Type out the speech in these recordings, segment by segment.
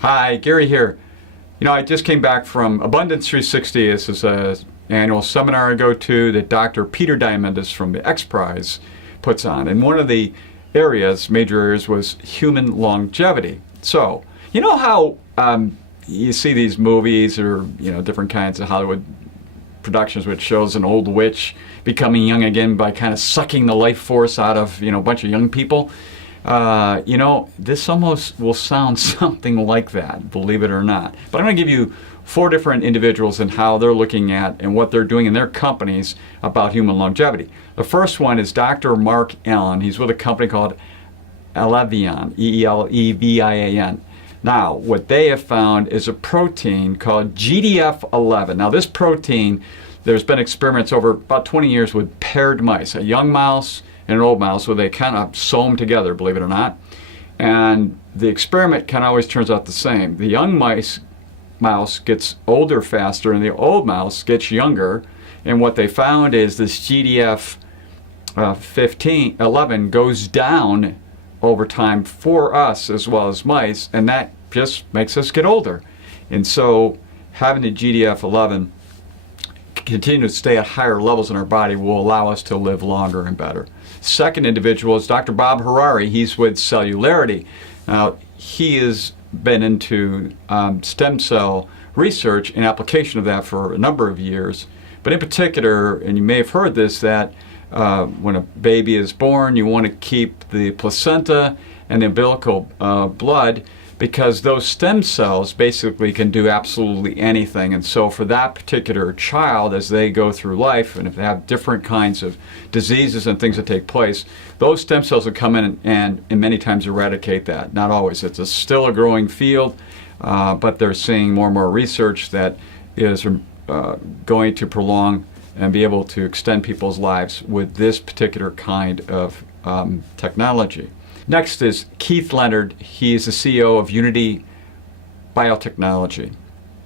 Hi, Gary here. I just came back from Abundance 360. This is an annual seminar I go to that Dr. Peter Diamandis from the X Prize puts on. And one of the major areas, was human longevity. So, you know how you see these movies or, different kinds of Hollywood productions which shows an old witch becoming young again by kind of sucking the life force out of, a bunch of young people? This almost will sound something like that, believe it or not. But I'm going to give you 4 different individuals and how they're looking at and what they're doing in their companies about human longevity. The first one is Dr. Mark Allen. He's with a company called Elevian, E-L-E-V-I-A-N. Now, what they have found is a protein called GDF11. Now, this protein, there's been experiments over about 20 years with paired mice, a young mouse and an old mouse, where they kind of sew them together, believe it or not. And the experiment kind of always turns out the same. The young mouse gets older faster, and the old mouse gets younger. And what they found is this GDF 11 goes down over time for us as well as mice, and that just makes us get older. And so having the GDF 11 continue to stay at higher levels in our body will allow us to live longer and better. Second individual is Dr. Bob Harari. He's with Cellularity. Now, he has been into stem cell research and application of that for a number of years. But in particular, and you may have heard this, that when a baby is born, you want to keep the placenta and the umbilical blood, because those stem cells basically can do absolutely anything. And so for that particular child, as they go through life, and if they have different kinds of diseases and things that take place, those stem cells will come in and many times eradicate that. Not always. It's still a growing field, but they're seeing more and more research that is going to prolong and be able to extend people's lives with this particular kind of technology. Next is Keith Leonard. He is the CEO of Unity Biotechnology.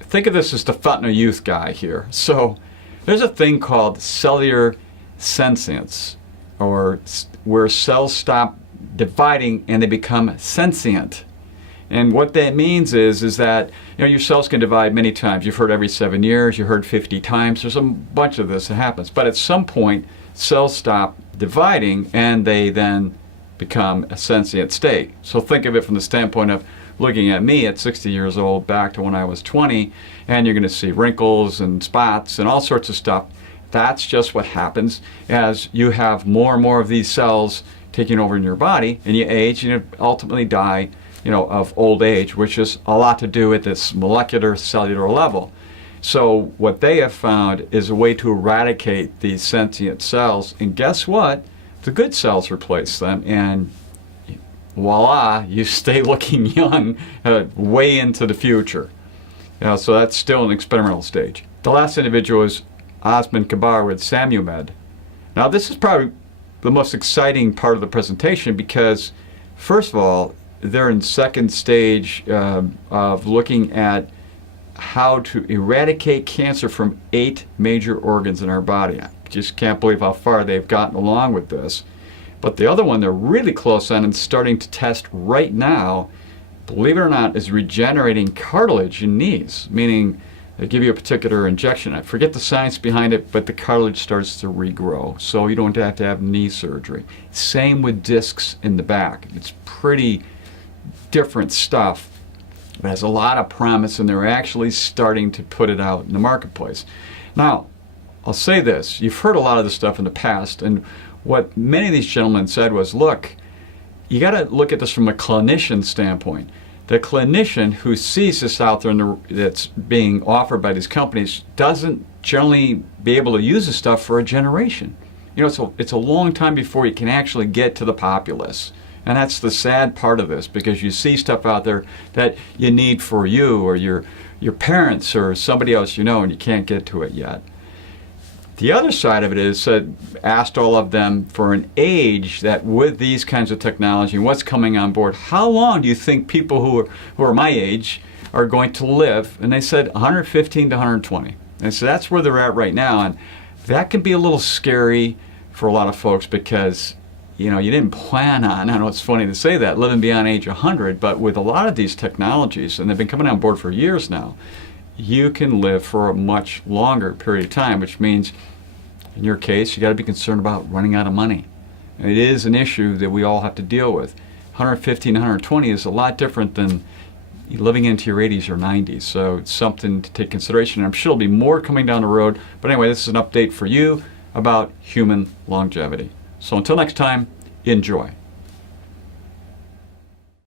Think of this as the fountain of youth guy here. So there's a thing called cellular senescence, or where cells stop dividing and they become sentient. And what that means is that your cells can divide many times. You've heard every 7 years, you heard 50 times. There's a bunch of this that happens. But at some point, cells stop dividing and they then become a sentient state. So think of it from the standpoint of looking at me at 60 years old back to when I was 20, and you're going to see wrinkles and spots and all sorts of stuff. That's just what happens as you have more and more of these cells taking over in your body, and you age and you ultimately die, of old age, which is a lot to do at this molecular cellular level. So what they have found is a way to eradicate these sentient cells, and guess what? The good cells replace them, and voila, you stay looking young way into the future. So that's still an experimental stage. The last individual is Osman Kabar with Samumed. Now, this is probably the most exciting part of the presentation because, first of all, they're in second stage of looking at how to eradicate cancer from 8 major organs in our body. I just can't believe how far they've gotten along with this. But the other one they're really close on and starting to test right now, believe it or not, is regenerating cartilage in knees, meaning they give you a particular injection. I forget the science behind it, but the cartilage starts to regrow, so you don't have to have knee surgery. Same with discs in the back. It's pretty different stuff. It has a lot of promise, and they're actually starting to put it out in the marketplace. Now, I'll say this. You've heard a lot of this stuff in the past, and what many of these gentlemen said was, look, you got to look at this from a clinician standpoint. The clinician who sees this out there that's being offered by these companies doesn't generally be able to use this stuff for a generation. It's a long time before you can actually get to the populace. And that's the sad part of this, because you see stuff out there that you need for you or your parents or somebody else and you can't get to it yet. The other side of it is asked all of them for an age that with these kinds of technology and what's coming on board, how long do you think people who are my age are going to live? And they said 115 to 120. And so that's where they're at right now. And that can be a little scary for a lot of folks because, you didn't plan on, I know it's funny to say that, living beyond age 100, but with a lot of these technologies, and they've been coming on board for years now, you can live for a much longer period of time, which means, in your case, you got to be concerned about running out of money. And it is an issue that we all have to deal with. 115 and 120 is a lot different than living into your 80s or 90s, so it's something to take consideration. I'm sure there'll be more coming down the road, but anyway, this is an update for you about human longevity. So until next time, enjoy.